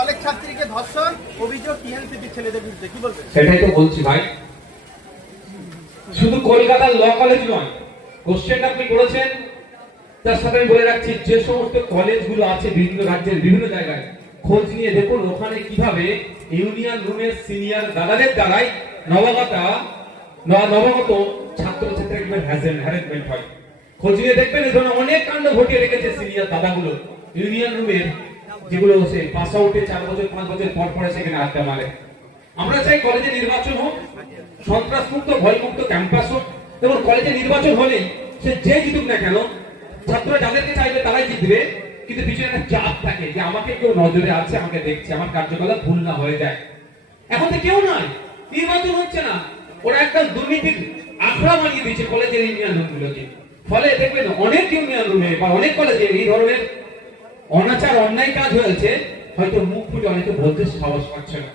College ছাত্রীকে ধর্ষণ অভিযোগ টিএনসিপি ছেলেদের বিরুদ্ধে, কি বলবেন? সেটাই তো বলছি ভাই, শুধু কলকাতার ল কলেজ নয়, কোশ্চেনটা আপনি করেছেন তার সাথে আমি বলে রাখছি, যে সমস্ত কলেজগুলো আছে বিভিন্ন রাজ্যের বিভিন্ন জায়গায় খোঁজ নিয়ে দেখুন ওখানে কিভাবে ইউনিয়ন রুমের সিনিয়র দাদাদের দ্বারাই নবাগত ছাত্রছাত্রীর কিভাবে হ্যারাসমেন্ট হয়। খোঁজ নিয়ে দেখবেন এই ধরনের অনেক কাণ্ড ঘটিয়ে রেখেছে সিনিয়র দাদাগুলো ইউনিয়ন রুমের, যেগুলো সে পাস আউটে 4 বছর 5 বছর পর পরে সেখানে আড্ডা মারে। আমরা চাই কলেজে নির্বাচন হোক, সন্ত্রাসমুক্ত ভয়মুক্ত ক্যাম্পাস হোক, এবং কলেজে নির্বাচন হলেই সে যে জিতুক না কেন ছাত্ররা যাদেরকে চাইবে তারাই জিতবে, কিন্তু পিছনে একটা চাপ থাকে যে আমাকে কেউ নজরে আছে, আমাকে দেখছে, আমার কার্যকলাপ ভুল না হয়ে যায়। এখন তো কেউ নাই, নির্বাচন হচ্ছে না, ওরা একটা দুর্নীতির আখড়া বানিয়ে দিয়েছে কলেজের ইউনিয়ন রুমগুলোকে। ফলে দেখবেন অনেক ইউনিয়ন রুমে বা অনেক কলেজে এই ধরনের অনাচার অন্যায় কাজ হয়েছে, হয়তো মুখ ফুটে অনেকে বলতে সাহস পাচ্ছে না।